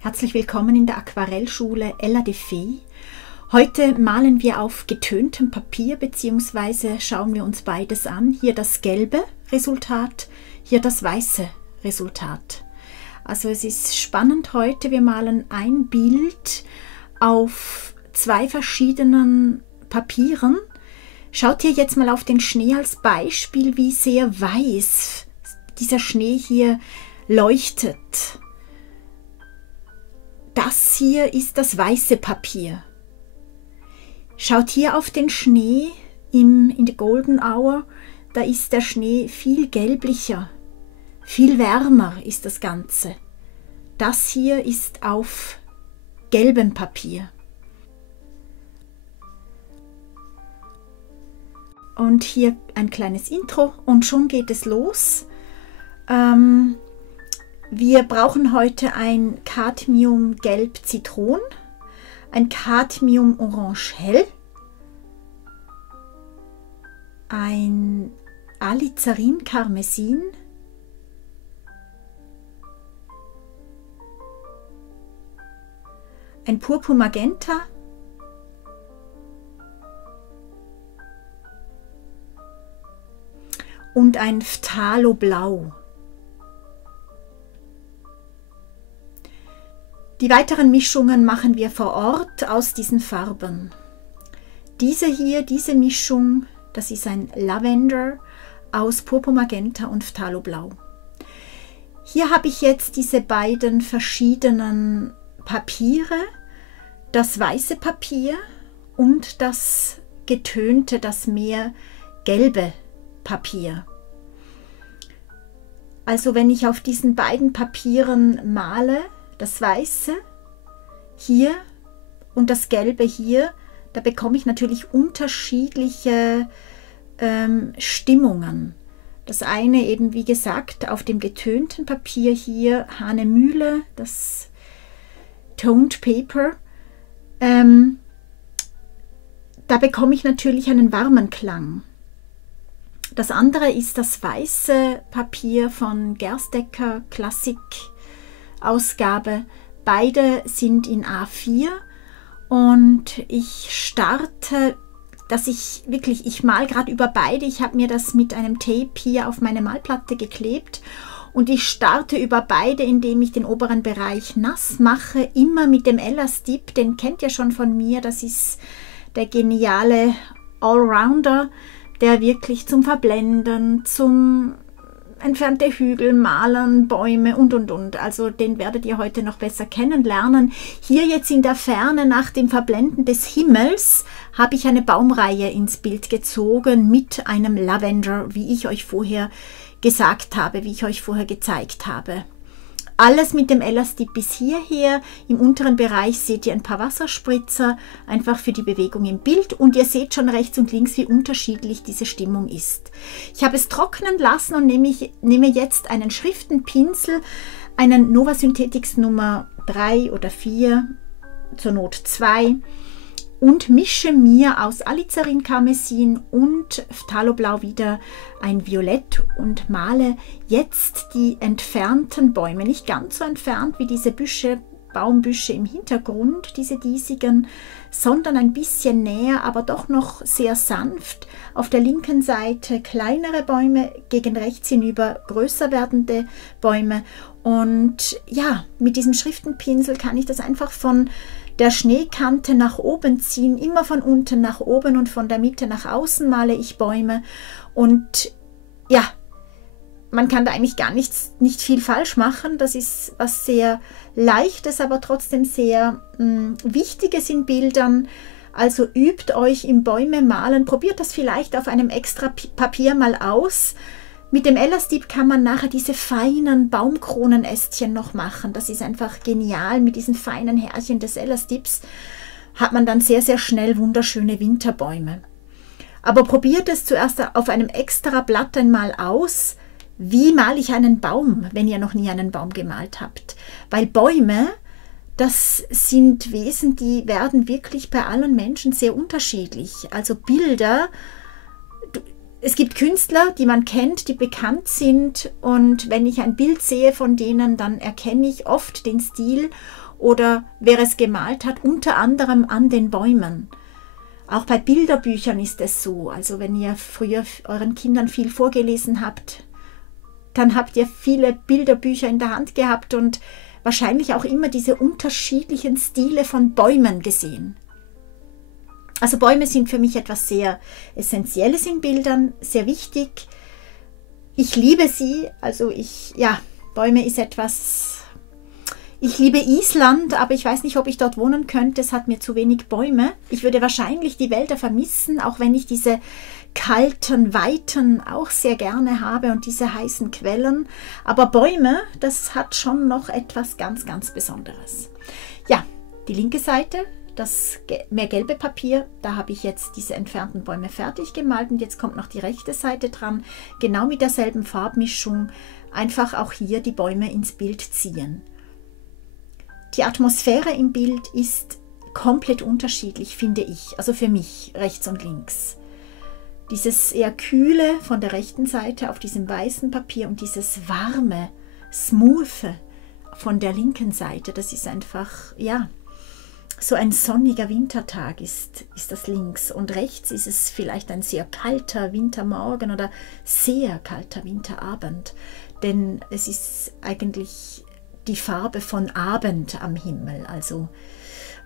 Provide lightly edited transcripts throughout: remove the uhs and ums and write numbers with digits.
Herzlich willkommen in der Aquarellschule Ella de Fee. Heute malen wir auf getöntem Papier bzw. schauen wir uns beides an. Hier das gelbe Resultat, hier das weiße Resultat. Also es ist spannend heute, wir malen ein Bild auf zwei verschiedenen Papieren. Schaut hier jetzt mal auf den Schnee als Beispiel, wie sehr weiß dieser Schnee hier leuchtet. Das hier ist das weiße Papier. Schaut hier auf den Schnee in der Golden Hour, da ist der Schnee viel gelblicher, viel wärmer ist das Ganze. Das hier ist auf gelbem Papier. Und hier ein kleines Intro und schon geht es los. Wir brauchen heute ein Cadmium-Gelb Zitron, ein Cadmium-Orange Hell, ein Alizarin Karmesin, ein Purpur Magenta, und ein Phthalo Blau. Die weiteren Mischungen machen wir vor Ort aus diesen Farben. Diese Mischung, das ist ein Lavender aus Purpur Magenta und Phthalo Blau. Hier habe ich jetzt diese beiden verschiedenen Papiere, das weiße Papier und das getönte, das mehr gelbe Papier. Also wenn ich auf diesen beiden Papieren male, das Weiße hier und das Gelbe hier, da bekomme ich natürlich unterschiedliche Stimmungen. Das eine eben, wie gesagt, auf dem getönten Papier hier Hahnemühle, das Toned Paper. Da bekomme ich natürlich einen warmen Klang. Das andere ist das weiße Papier von Gerstecker Klassik Ausgabe. Beide sind in A4 und ich starte, ich male gerade über beide. Ich habe mir das mit einem Tape hier auf meine Malplatte geklebt und ich starte über beide, indem ich den oberen Bereich nass mache, immer mit dem Elastip, den kennt ihr schon von mir, das ist der geniale Allrounder, der wirklich zum Verblenden, zum entfernte Hügel, Malen, Bäume und. Also den werdet ihr heute noch besser kennenlernen. Hier jetzt in der Ferne nach dem Verblenden des Himmels habe ich eine Baumreihe ins Bild gezogen mit einem Lavender, wie ich euch vorher gesagt habe, wie ich euch vorher gezeigt habe. Alles mit dem Elastip bis hierher. Im unteren Bereich seht ihr ein paar Wasserspritzer, einfach für die Bewegung im Bild. Und ihr seht schon rechts und links, wie unterschiedlich diese Stimmung ist. Ich habe es trocknen lassen und nehme jetzt einen Schriftenpinsel, einen Nova Synthetics Nummer 3 oder 4, zur Not 2. Und mische mir aus Alizarin Karmesin und Phthalo Blau wieder ein Violett und male jetzt die entfernten Bäume, nicht ganz so entfernt wie diese Büsche, Baumbüsche im Hintergrund, diese diesigen, sondern ein bisschen näher, aber doch noch sehr sanft. Auf der linken Seite kleinere Bäume, gegen rechts hinüber größer werdende Bäume. Und ja, mit diesem Schriftenpinsel kann ich das einfach von der Schneekante nach oben ziehen, immer von unten nach oben und von der Mitte nach außen male ich Bäume. Und ja, man kann da eigentlich nicht viel falsch machen. Das ist was sehr Leichtes, aber trotzdem sehr Wichtiges in Bildern. Also übt euch im Bäume malen, probiert das vielleicht auf einem extra Papier mal aus. Mit dem Elastip kann man nachher diese feinen Baumkronenästchen noch machen. Das ist einfach genial. Mit diesen feinen Härchen des Elastips hat man dann sehr, sehr schnell wunderschöne Winterbäume. Aber probiert es zuerst auf einem extra Blatt einmal aus. Wie male ich einen Baum, wenn ihr noch nie einen Baum gemalt habt? Weil Bäume, das sind Wesen, die werden wirklich bei allen Menschen sehr unterschiedlich. Also Bilder, es gibt Künstler, die man kennt, die bekannt sind, und wenn ich ein Bild sehe von denen, dann erkenne ich oft den Stil oder wer es gemalt hat, unter anderem an den Bäumen. Auch bei Bilderbüchern ist es so. Also wenn ihr früher euren Kindern viel vorgelesen habt, dann habt ihr viele Bilderbücher in der Hand gehabt und wahrscheinlich auch immer diese unterschiedlichen Stile von Bäumen gesehen. Also Bäume sind für mich etwas sehr Essentielles in Bildern, sehr wichtig. Ich liebe sie, also Bäume ist etwas... Ich liebe Island, aber ich weiß nicht, ob ich dort wohnen könnte. Es hat mir zu wenig Bäume. Ich würde wahrscheinlich die Wälder vermissen, auch wenn ich diese kalten Weiten auch sehr gerne habe und diese heißen Quellen. Aber Bäume, das hat schon noch etwas ganz, ganz Besonderes. Ja, die linke Seite, das mehr gelbe Papier, da habe ich jetzt diese entfernten Bäume fertig gemalt und jetzt kommt noch die rechte Seite dran, genau mit derselben Farbmischung, einfach auch hier die Bäume ins Bild ziehen. Die Atmosphäre im Bild ist komplett unterschiedlich, finde ich, also für mich, rechts und links. Dieses eher kühle von der rechten Seite auf diesem weißen Papier und dieses warme, smoothe von der linken Seite, das ist einfach, ja, so ein sonniger Wintertag ist das links und rechts ist es vielleicht ein sehr kalter Wintermorgen oder sehr kalter Winterabend, denn es ist eigentlich die Farbe von Abend am Himmel, also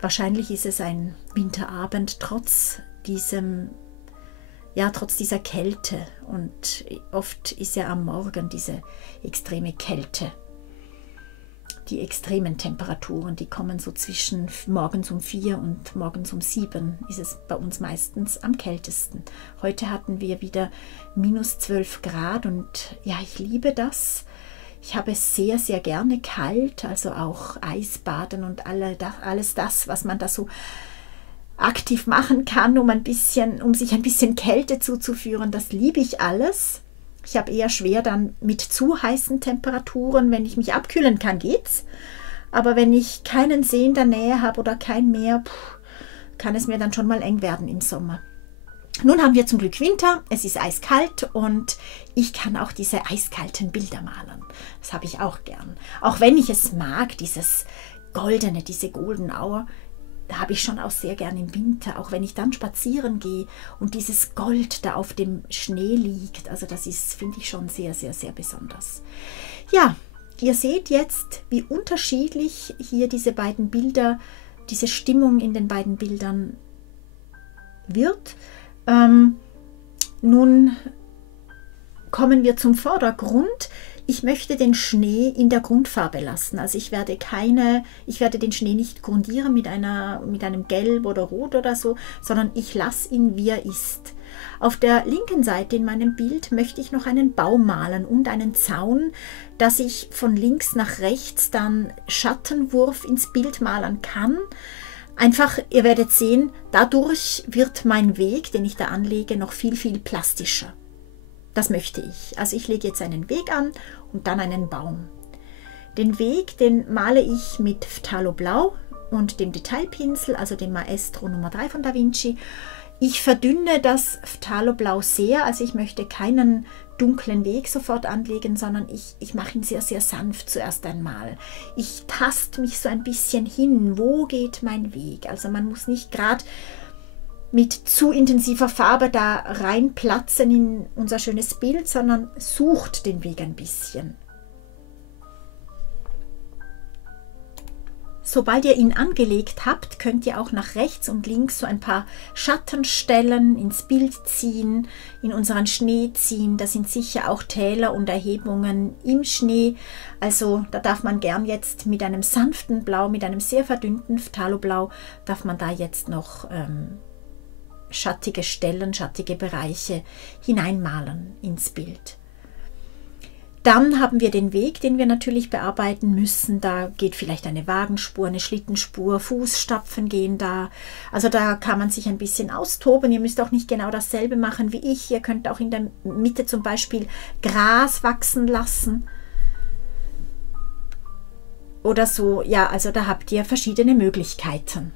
wahrscheinlich ist es ein Winterabend trotz dieser Kälte und oft ist ja am Morgen diese extreme Kälte. Die extremen Temperaturen, die kommen so zwischen morgens um 4 und morgens um 7 ist es bei uns meistens am kältesten. Heute hatten wir wieder minus 12 Grad und ja, ich liebe das. Ich habe es sehr, sehr gerne kalt, also auch Eisbaden und alles das, was man da so aktiv machen kann, um sich ein bisschen Kälte zuzuführen, das liebe ich alles. Ich habe eher schwer dann mit zu heißen Temperaturen, wenn ich mich abkühlen kann, geht's. Aber wenn ich keinen See in der Nähe habe oder kein Meer, kann es mir dann schon mal eng werden im Sommer. Nun haben wir zum Glück Winter, es ist eiskalt und ich kann auch diese eiskalten Bilder malen. Das habe ich auch gern. Auch wenn ich es mag, dieses Goldene, diese Golden Hour, habe ich schon auch sehr gern im Winter, auch wenn ich dann spazieren gehe und dieses Gold da auf dem Schnee liegt. Also das ist, finde ich, schon sehr, sehr, sehr besonders. Ja, ihr seht jetzt, wie unterschiedlich hier diese beiden Bilder, diese Stimmung in den beiden Bildern wird. Nun kommen wir zum Vordergrund. Ich möchte den Schnee in der Grundfarbe lassen. Also ich werde den Schnee nicht grundieren mit einem Gelb oder Rot oder so, sondern ich lasse ihn, wie er ist. Auf der linken Seite in meinem Bild möchte ich noch einen Baum malen und einen Zaun, dass ich von links nach rechts dann Schattenwurf ins Bild malen kann. Einfach, ihr werdet sehen, dadurch wird mein Weg, den ich da anlege, noch viel, viel plastischer. Das möchte ich. Also ich lege jetzt einen Weg an und dann einen Baum. Den Weg, den male ich mit Phthalo Blau und dem Detailpinsel, also dem Maestro Nummer 3 von Da Vinci. Ich verdünne das Phthalo Blau sehr, also ich möchte keinen dunklen Weg sofort anlegen, sondern ich mache ihn sehr, sehr sanft zuerst einmal. Ich taste mich so ein bisschen hin, wo geht mein Weg? Also man muss nicht gerade mit zu intensiver Farbe da reinplatzen in unser schönes Bild, sondern sucht den Weg ein bisschen. Sobald ihr ihn angelegt habt, könnt ihr auch nach rechts und links so ein paar Schattenstellen ins Bild ziehen, in unseren Schnee ziehen. Da sind sicher auch Täler und Erhebungen im Schnee. Also da darf man gern jetzt mit einem sanften Blau, mit einem sehr verdünnten Phthalo-Blau, darf man da jetzt noch schattige Stellen, schattige Bereiche hineinmalen ins Bild. Dann haben wir den Weg, den wir natürlich bearbeiten müssen. Da geht vielleicht eine Wagenspur, eine Schlittenspur, Fußstapfen gehen da. Also da kann man sich ein bisschen austoben. Ihr müsst auch nicht genau dasselbe machen wie ich. Ihr könnt auch in der Mitte zum Beispiel Gras wachsen lassen. Oder so, ja, also da habt ihr verschiedene Möglichkeiten.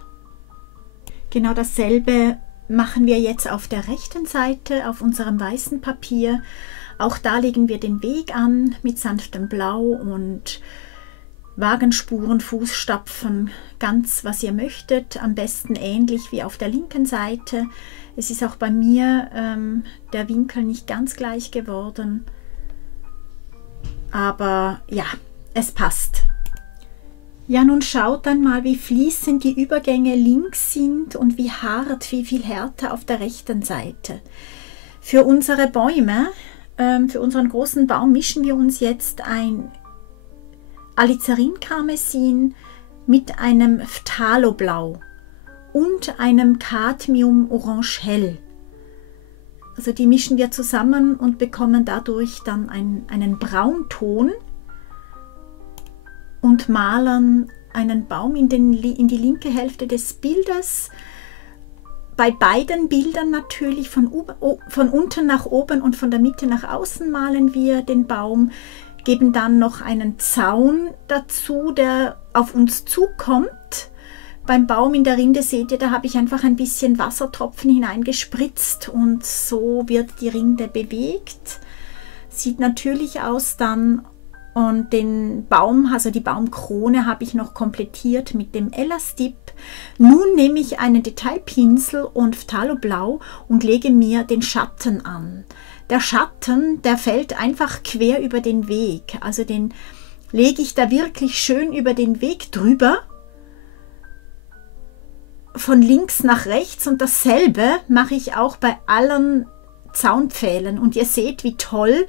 Genau dasselbe machen wir jetzt auf der rechten Seite auf unserem weißen Papier. Auch da legen wir den Weg an mit sanftem Blau und Wagenspuren, Fußstapfen, ganz was ihr möchtet, am besten ähnlich wie auf der linken Seite. Es ist auch bei mir der Winkel nicht ganz gleich geworden, aber ja, es passt. Ja, nun schaut einmal, wie fließend die Übergänge links sind und wie hart, wie viel härter auf der rechten Seite. Für unsere Bäume, für unseren großen Baum mischen wir uns jetzt ein Alizarin-Karmesin mit einem Phthalo-Blau und einem Cadmium-Orange-Hell. Also die mischen wir zusammen und bekommen dadurch dann einen Braunton und malen einen Baum in die linke Hälfte des Bildes. Bei beiden Bildern natürlich von unten nach oben und von der Mitte nach außen malen wir den Baum, geben dann noch einen Zaun dazu, der auf uns zukommt. Beim Baum in der Rinde seht ihr, da habe ich einfach ein bisschen Wassertropfen hineingespritzt und so wird die Rinde bewegt. Sieht natürlich aus dann. Und den Baum, also die Baumkrone, habe ich noch komplettiert mit dem Elastip. Nun nehme ich einen Detailpinsel und Phthalo-Blau und lege mir den Schatten an. Der Schatten, der fällt einfach quer über den Weg. Also den lege ich da wirklich schön über den Weg drüber. Von links nach rechts und dasselbe mache ich auch bei allen Zaunpfählen. Und ihr seht, wie toll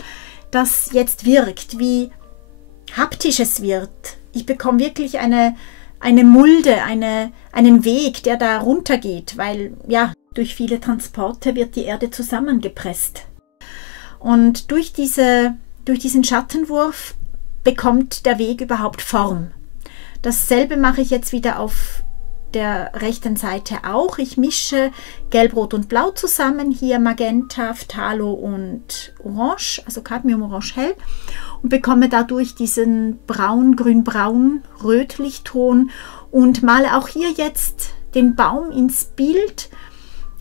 das jetzt wirkt, wie haptisch es wird. Ich bekomme wirklich eine Mulde, einen Weg, der da runtergeht, weil ja, durch viele Transporte wird die Erde zusammengepresst. Und durch diesen Schattenwurf bekommt der Weg überhaupt Form. Dasselbe mache ich jetzt wieder auf der rechten Seite auch. Ich mische Gelb, Rot und Blau zusammen, hier Magenta, Phthalo und Orange, also Cadmium, Orange, Hell, und bekomme dadurch diesen braun, grün-braun, Rötlichton und male auch hier jetzt den Baum ins Bild.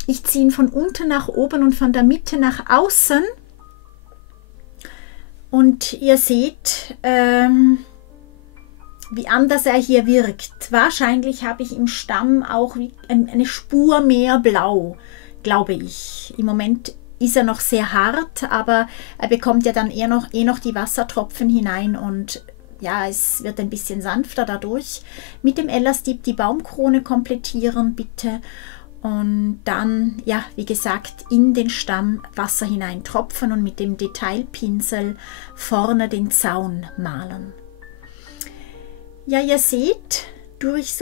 Ich ziehe ihn von unten nach oben und von der Mitte nach außen und ihr seht, wie anders er hier wirkt. Wahrscheinlich habe ich im Stamm auch eine Spur mehr Blau, glaube ich. Im Moment ist er noch sehr hart, aber er bekommt ja dann noch die Wassertropfen hinein und ja, es wird ein bisschen sanfter dadurch. Mit dem Elastip die Baumkrone komplettieren, bitte. Und dann, ja, wie gesagt, in den Stamm Wasser hineintropfen und mit dem Detailpinsel vorne den Zaun malen. Ja, ihr seht, durch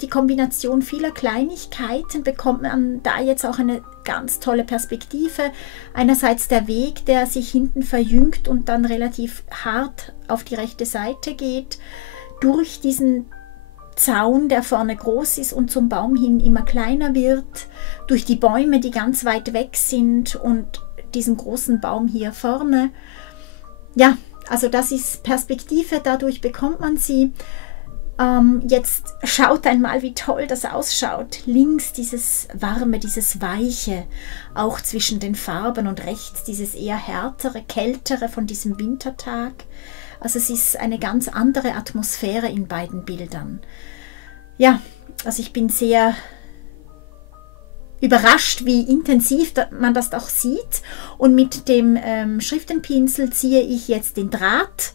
die Kombination vieler Kleinigkeiten bekommt man da jetzt auch eine ganz tolle Perspektive. Einerseits der Weg, der sich hinten verjüngt und dann relativ hart auf die rechte Seite geht, durch diesen Zaun, der vorne groß ist und zum Baum hin immer kleiner wird, durch die Bäume, die ganz weit weg sind und diesen großen Baum hier vorne. Ja, also das ist Perspektive, dadurch bekommt man sie. Jetzt schaut einmal, wie toll das ausschaut. Links dieses Warme, dieses Weiche, auch zwischen den Farben und rechts dieses eher härtere, kältere von diesem Wintertag. Also es ist eine ganz andere Atmosphäre in beiden Bildern. Ja, also ich bin sehr überrascht, wie intensiv man das auch sieht. Und mit dem Schriftenpinsel ziehe ich jetzt den Draht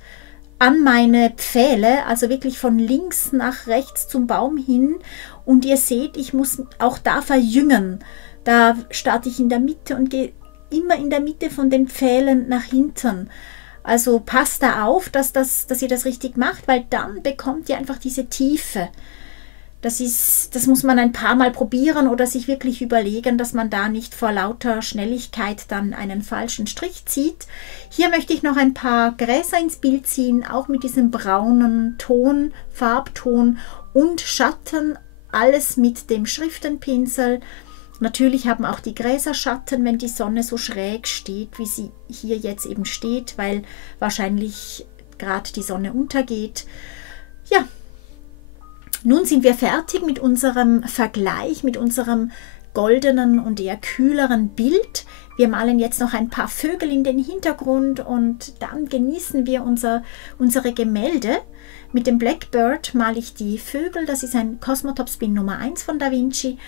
an meine Pfähle, also wirklich von links nach rechts zum Baum hin. Und ihr seht, ich muss auch da verjüngen. Da starte ich in der Mitte und gehe immer in der Mitte von den Pfählen nach hinten. Also passt da auf, dass ihr das richtig macht, weil dann bekommt ihr einfach diese Tiefe. Das muss man ein paar Mal probieren oder sich wirklich überlegen, dass man da nicht vor lauter Schnelligkeit dann einen falschen Strich zieht. Hier möchte ich noch ein paar Gräser ins Bild ziehen, auch mit diesem braunen Ton, Farbton und Schatten, alles mit dem Schriftenpinsel. Natürlich haben auch die Gräser Schatten, wenn die Sonne so schräg steht, wie sie hier jetzt eben steht, weil wahrscheinlich gerade die Sonne untergeht. Ja. Nun sind wir fertig mit unserem Vergleich, mit unserem goldenen und eher kühleren Bild. Wir malen jetzt noch ein paar Vögel in den Hintergrund und dann genießen wir unsere Gemälde. Mit dem Blackbird male ich die Vögel. Das ist ein Cosmotop-Spin Nummer 1 von Da Vinci.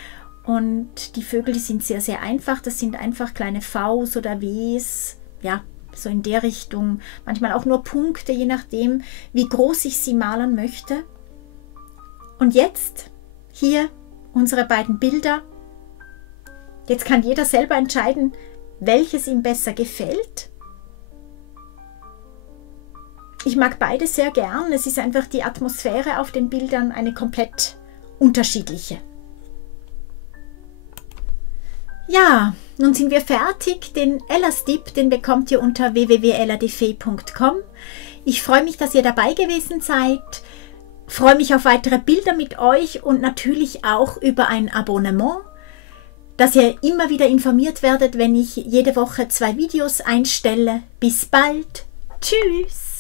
Und die Vögel, die sind sehr, sehr einfach. Das sind einfach kleine Vs oder Ws. Ja, so in der Richtung. Manchmal auch nur Punkte, je nachdem, wie groß ich sie malen möchte. Und jetzt hier unsere beiden Bilder. Jetzt kann jeder selber entscheiden, welches ihm besser gefällt. Ich mag beide sehr gern. Es ist einfach die Atmosphäre auf den Bildern eine komplett unterschiedliche. Ja, nun sind wir fertig. Den Ella-Stip, den bekommt ihr unter www.elladefee.com. Ich freue mich, dass ihr dabei gewesen seid. Freue mich auf weitere Bilder mit euch und natürlich auch über ein Abonnement, dass ihr immer wieder informiert werdet, wenn ich jede Woche 2 Videos einstelle. Bis bald. Tschüss.